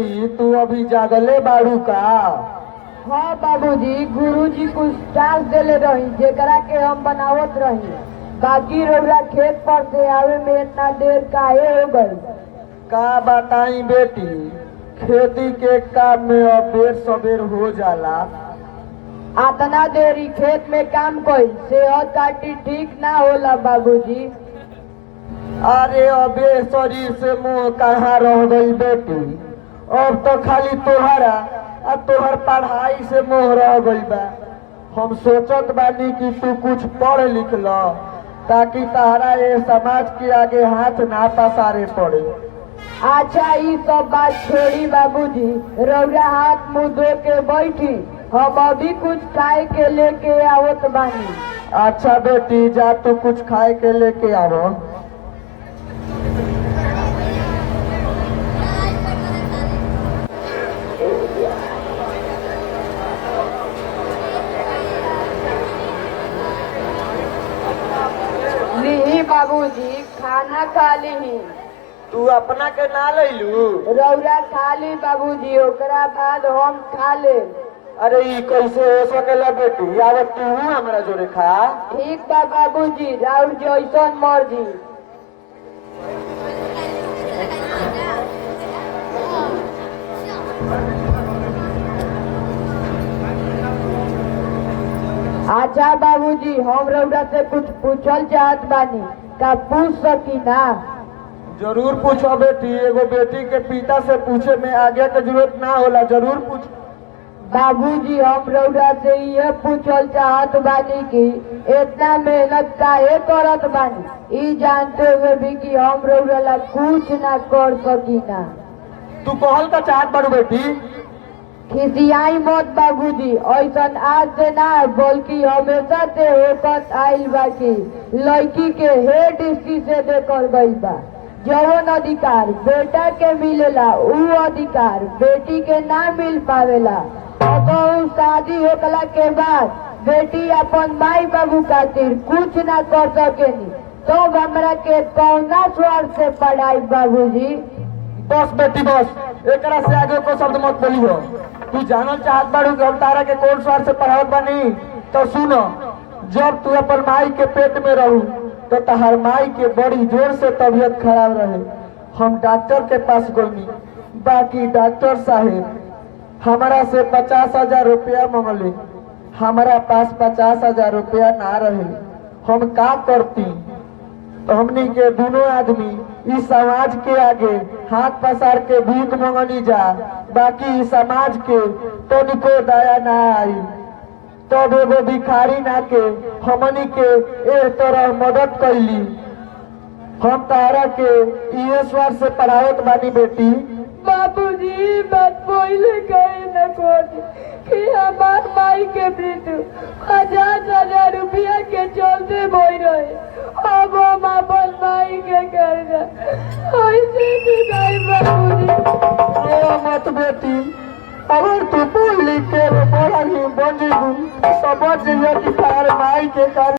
बेटी तू अभी जागले बाड़ू का? हाँ बाबूजी, गुरुजी कुछ टास्क देले रही जेकरा के हम बनावत रही। बाकी रउरा खेत पर से आवे में इतना देर काहे हो गई? का बताई बेटी, खेती के काम में अब देर सबेर हो जाला। आतना देरी खेत में काम कोई सेहत काटी ठीक ना होला बाबूजी। अरे अबे शरीर से मुंह कहाँ रह गई बेटी, अब तो खाली तोहरा और तोहर पढ़ाई से मुंह रह गई बा। हम सोचत बानी कि तू कुछ पढ़ लिख ल ताकि तहरा ये समाज के आगे हाथ ना पसारे पड़े। अच्छा ये सब बात छोड़ी बाबूजी, रउरा हाथ मुंह धो के बैठी, हम अभी कुछ खाए के लेके आवत बानी। अच्छा बेटी जा तू कुछ खाए के लेके आवो। ली बाबूजी, खाना खा ली। तू अपना के ना लैलू? रउरा खा ली बाबूजी, ओकरा बाद हम खा ले। अरे ई कैसे हो सकेला बेटी, आवत तू हमरा जोरे खा। ठीक बा बाबूजी, राउर जैसन मर्जी। अच्छा बाबूजी, हम रउरा से कुछ पूछल चाहत बानी, का पूछ सकी ना? जरूर पूछो बेटी, एगो बेटी के पिता से पूछे में आगे के जरूरत ना होला, जरूर पूछ। बाबूजी, हम रउरा से ये पूछल चाहत बानी कि इतना मेहनत काहे करत बानी, ई जानते हुए भी कि हम रउरा ला कुछ ना कर सकी ना। तू कहल का चाहत बारू बेटी? खिसियाई मत बाबूजी, ऐसन आज से ना बल्कि हमेशा से होकर आइल बा कि लड़की के हेड हिस्ट्री से देखल गइल बा। जवन अधिकार बेटा के मिलेला उ अधिकार बेटी के ना मिल पावेला। अगर शादी होकला के बाद बेटी अपन माई बाबू खातिर कुछ ना कर सकेनी तो हमरा के कौना स्वार्थ से पढ़ाई बाबूजी? बस बेटी बस, एकरा से आगे को शब्द मत बोली हो। तू जानल चाहत बारू कि हम तारा के कौन स्वार्थ से पढ़ावत बानी? तो सुनो, जब तू अपन माई के पेट में रहू तो तहार माई के बड़ी जोर से तबीयत खराब रहे। हम डॉक्टर के पास गई, बाकी डॉक्टर साहेब हमारा से 50,000 रुपया मांगले। हमारा पास 50,000 रुपया ना रहे, हम का करती? तो हमनी के दोनों आदमी इस समाज के आगे हाथ पसार के भीख मांगनी जा, बाकी इस समाज के तो निको दया ना आई। तब एगो भिखारी ना के हमनी के एक तरह मदद कैली। हम तारा के ये स्वर से पढ़ावत बानी बेटी। बाबूजी, बात पहले कहे न खोज कि हमार माई के मृत्यु 50,000 रुपया के चलते बोल रहे। अब हम अपन माई के करना ऐसे नहीं बाबूजी। रो मत बेटी, अगर तू पढ़ लिख के बड़ा ही बन जेबू, समझ जइया कि तार माई के